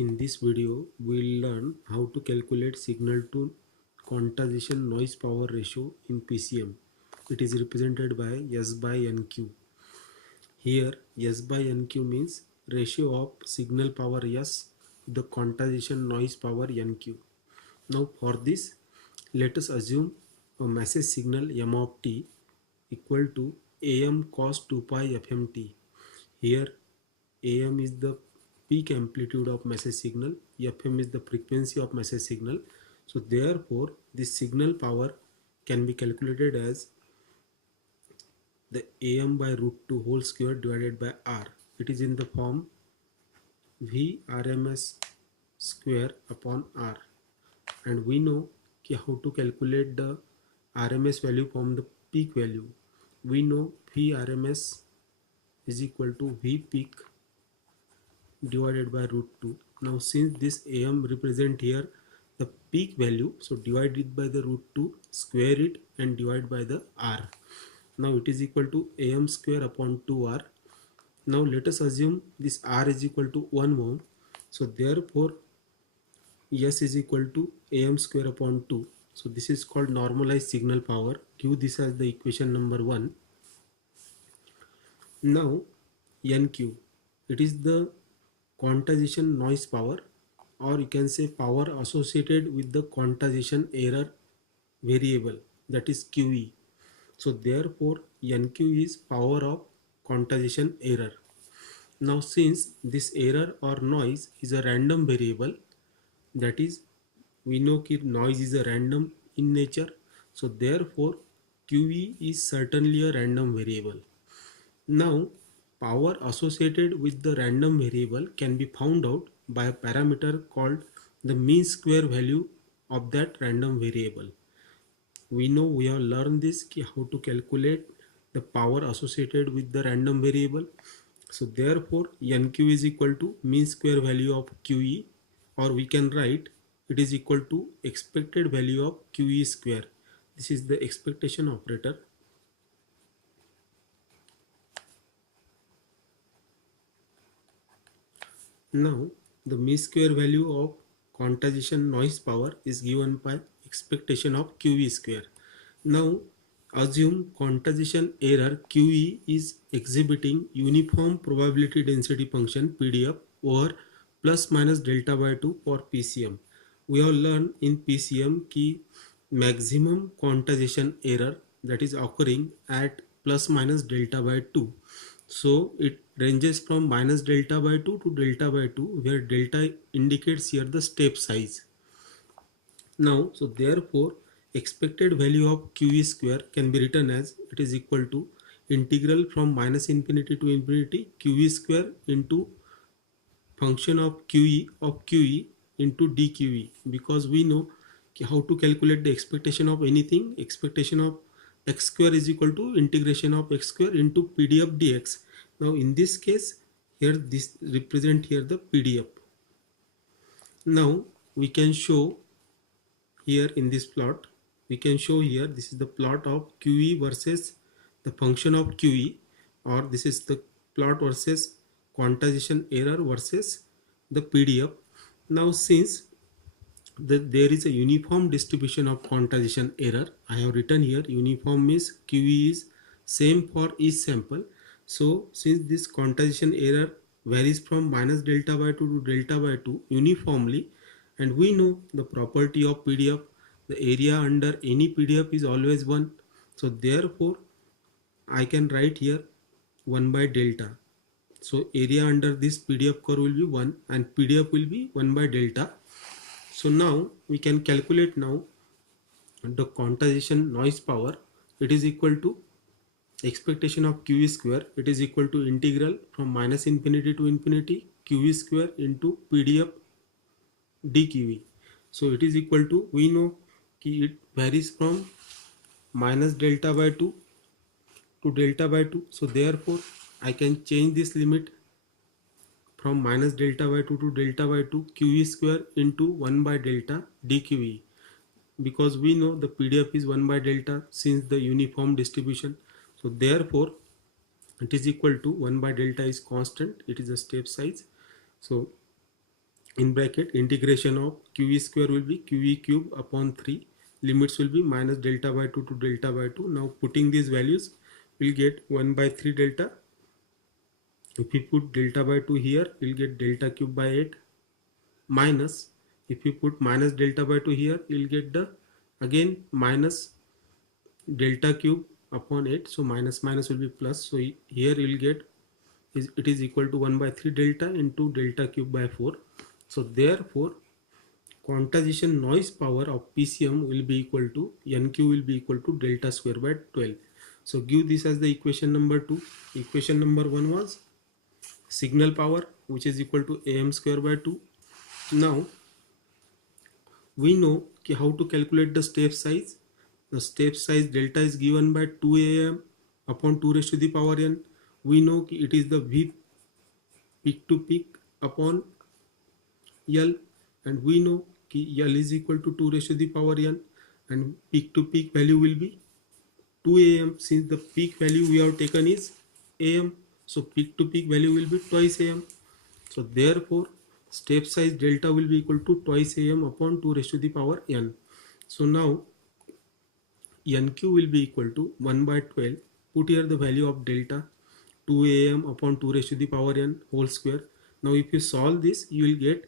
In this video, we'll learn how to calculate signal to quantization noise power ratio in PCM. It is represented by S by NQ. Here, S by NQ means ratio of signal power S to the quantization noise power NQ. Now for this, let us assume a message signal m of t equal to am cos 2 pi fmt. Here am is the peak amplitude of message signal, fm is the frequency of message signal. So therefore this signal power can be calculated as the am by root 2 whole square divided by r. It is in the form v rms square upon r, and we know how to calculate the RMS value from the peak value. We know V RMS is equal to V peak divided by root 2. Now since this AM represent here the peak value, so divide it by the root 2, square it and divide by the R. Now it is equal to AM square upon 2R. Now let us assume this R is equal to 1 ohm. So therefore S is equal to AM square upon 2. So this is called normalized signal power. Give this as the equation number 1. Now NQ, it is the quantization noise power, or you can say power associated with the quantization error variable, that is QE. So therefore NQ is power of quantization error. Now since this error or noise is a random variable, that is, we know that noise is a random in nature, so therefore QE is certainly a random variable. Now power associated with the random variable can be found out by a parameter called the mean square value of that random variable. We know, we have learned this how to calculate the power associated with the random variable. So therefore NQ is equal to mean square value of QE, or we can write it is equal to expected value of QE square. This is the expectation operator. Now the mean square value of quantization noise power is given by expectation of QE square. Now assume quantization error QE is exhibiting uniform probability density function PDF over plus minus delta by 2 for PCM. We have learned in PCM कि maximum quantization error that is occurring at plus minus delta by 2. So it ranges from minus delta by 2 to delta by 2, where delta indicates here the step size. Now, so therefore expected value of QE square can be written as it is equal to integral from minus infinity to infinity QE square into function of QE into dQE, because we know how to calculate the expectation of anything. Expectation of x square is equal to integration of x square into PDF dx. Now in this case here this represent here the PDF. Now we can show here in this plot, we can show here this is the plot of QE versus the function of QE, or this is the plot versus quantization error versus the PDF. Now since there is a uniform distribution of quantization error, I have written here uniform means QE is same for each sample. So since this quantization error varies from minus delta by 2 to delta by 2 uniformly, and we know the property of PDF, the area under any PDF is always 1. So therefore I can write here 1 by delta. So area under this PDF curve will be 1 and PDF will be 1 by delta. So now we can calculate now the quantization noise power. It is equal to expectation of QE square. It is equal to integral from minus infinity to infinity QE square into PDF dQE. So it is equal to, we know it varies from minus delta by 2 to delta by 2. So therefore I can change this limit from minus delta by 2 to delta by 2 QE square into 1 by delta dQE, because we know the PDF is 1 by delta since the uniform distribution. So therefore it is equal to 1 by delta is constant, it is a step size. So in bracket integration of QE square will be QE cube upon 3, limits will be minus delta by 2 to delta by 2. Now putting these values, we'll get 1 by 3 delta. If we put delta by 2 here, we'll get delta cube by 8 minus, if you put minus delta by 2 here, you'll get the again minus delta cube upon 8. So minus minus will be plus. So here you'll get it is equal to 1 by 3 delta into delta cube by 4. So therefore quantization noise power of PCM will be equal to NQ will be equal to delta square by 12. So give this as the equation number 2. Equation number 1 was signal power, which is equal to AM square by 2. Now we know how to calculate the step size. The step size delta is given by 2 AM upon 2 raised to the power n. We know it is the V peak to peak upon L, and we know L is equal to 2 raised to the power n, and peak to peak value will be 2 AM. Since the peak value we have taken is AM, so peak to peak value will be twice AM. So therefore step size delta will be equal to twice AM upon 2 raised to the power n. So now NQ will be equal to 1 by 12. Put here the value of delta 2 AM upon 2 raised to the power n whole square. Now if you solve this, you will get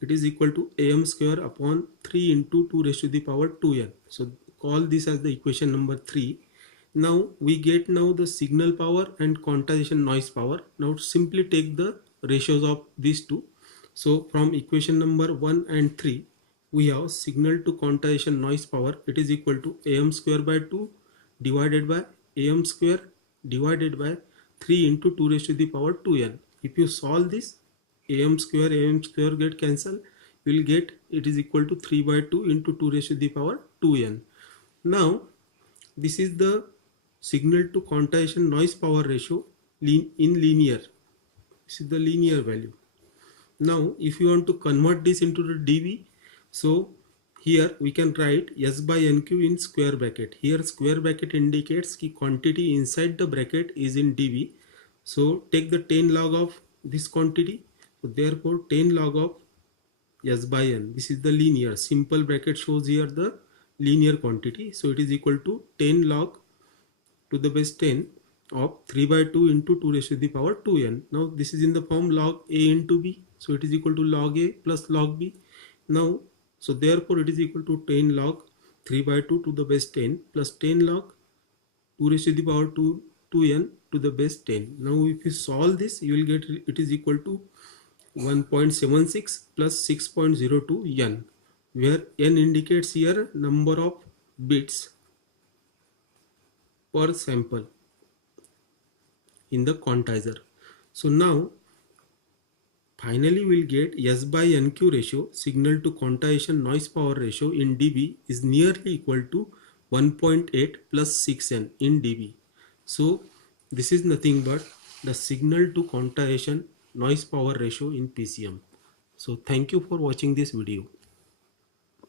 it is equal to AM square upon 3 into 2 raised to the power 2n. So call this as the equation number 3. Now we get now the signal power and quantization noise power. Now simply take the ratios of these two. So from equation number 1 and 3, we have signal to quantization noise power. It is equal to AM square by 2 divided by AM square divided by 3 into 2 raised to the power 2n. If you solve this, AM square get cancelled. You will get it is equal to 3 by 2 into 2 raised to the power 2n. Now this is the signal to quantization noise power ratio in linear. This is the linear value. Now if you want to convert this into the dB, so here we can write S by NQ in square bracket. Here square bracket indicates the quantity inside the bracket is in dB. So take the 10 log of this quantity. So therefore 10 log of S by N. This is the linear. Simple bracket shows here the linear quantity. So it is equal to 10 log to the base 10 of 3 by 2 into 2 raised to the power 2n. Now this is in the form log A into B. So it is equal to log A plus log B. Now so therefore it is equal to 10 log 3 by 2 to the base 10 plus 10 log 2 raised to the power 2n to the base 10. Now if you solve this, you will get it is equal to 1.76 plus 6.02 n, where n indicates here number of bits per sample in the quantizer. So now finally we'll get S by NQ ratio, signal to quantization noise power ratio in dB is nearly equal to 1.8 plus 6n in dB. So this is nothing but the signal to quantization noise power ratio in PCM. So thank you for watching this video.